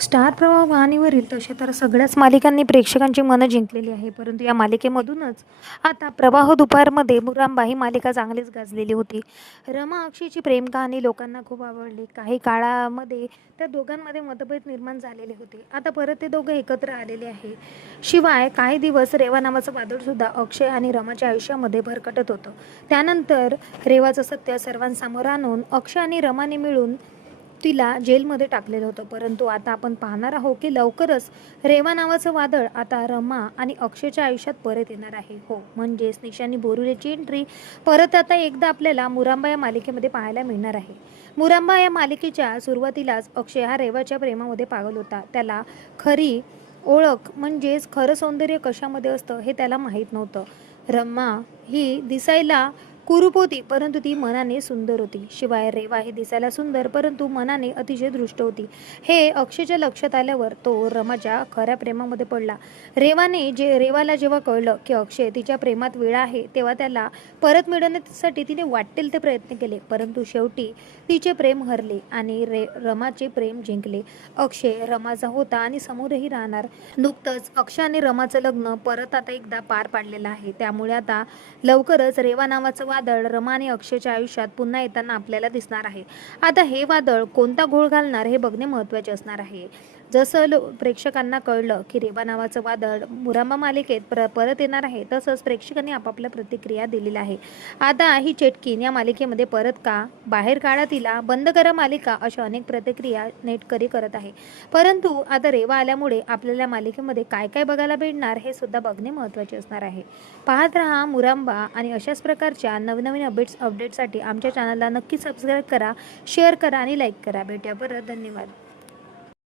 Star प्रवाह वाहिनीवरील तसे तर सगळ्याच मालिकांनी प्रेक्षकांची मनं जिंकलेली आहे, परंतु या मालिकेमधूनच आता प्रवाह दुपारमध्ये मुरांबा ही मालिका चांगलीच गाजलेली होती. रमा अक्षयची प्रेम कहाणी लोकांना खूप आवडली. काही काळामध्ये त्या दोघांमध्ये मतभेद निर्माण झालेले होते. आता परत ते दोघं एकत्र आलेले आहे. शिवाय काही दिवस रेवा नावाचं वादळसुद्धा अक्षय आणि रमाच्या आयुष्यामध्ये भरकटत होतं. त्यानंतर रेवाचं सत्य सर्वांसमोर आणून अक्षय आणि रमाने मिळून तिला जेलमध्ये टाकलेलं होतं. परंतु आता आपण पाहणार आहोत की लवकरच रेवा नावाचं वादळ आता रमा आणि अक्षयच्या आयुष्यात परत येणार आहे. हो, म्हणजेच निशानी बोरुलेची एंट्री परत आता एकदा आपल्याला मुरांबा या मालिकेमध्ये पाहायला मिळणार आहे. मुरांबा या मालिकेच्या सुरुवातीलाच अक्षय हा रेवाच्या प्रेमामध्ये पागल होता. त्याला खरी ओळख म्हणजेच खरं सौंदर्य कशामध्ये असतं हे त्याला माहीत नव्हतं. रमा ही दिसायला कुरूप होती, परंतु ती मनाने सुंदर होती. शिवाय रेवा ही दिसायला सुंदर परंतु मनाने अतिशय दृष्ट होती. हे अक्षयच्या लक्षात आल्यावर तो रमाच्या खऱ्या प्रेमामध्ये पडला. रेवाला जेव्हा कळलं की अक्षय तिच्या प्रेमात वेळा आहे, तेव्हा त्याला परत मिळवण्यासाठी तिने वाटेल ते प्रयत्न केले, परंतु शेवटी तिचे प्रेम हरले आणि रमाचे प्रेम जिंकले. अक्षय रमाचा होता आणि समोरही राहणार. नुकतंच अक्षय आणि रमाचं लग्न परत आता एकदा पार पाडलेलं आहे. त्यामुळे आता लवकरच रेवा नावाचं वादळ रमा आणि अक्षयच्या आयुष्यात पुन्हा येताना आपल्याला दिसणार आहे. आता हे वादळ कोणता घोळ घालणार हे बघणे महत्त्वाचे असणार आहे. जसं प्रेक्षकांना कळलं की रेवा नावाचं वादळ मुरांबा मालिकेत परत येणार आहे, तसंच प्रेक्षकांनी आपापल्या प्रतिक्रिया दिलेल्या आहे. आता ही चेटकीन या मालिकेमध्ये परत का, बाहेर काढा तिला, बंद करा मालिका, अशा अनेक प्रतिक्रिया नेटकरी करत आहे. परंतु आता रेवा आल्यामुळे आपल्याला मालिकेमध्ये काय काय बघायला भेटणार हे सुद्धा बघणे महत्त्वाचे असणार आहे. पाहत रहा मुरांबा आणि अशाच प्रकारच्या नवनवीन अपडेट्ससाठी आमच्या चॅनलला नक्की सबस्क्राईब करा, शेअर करा आणि लाईक करा. भेटूया परत. धन्यवाद.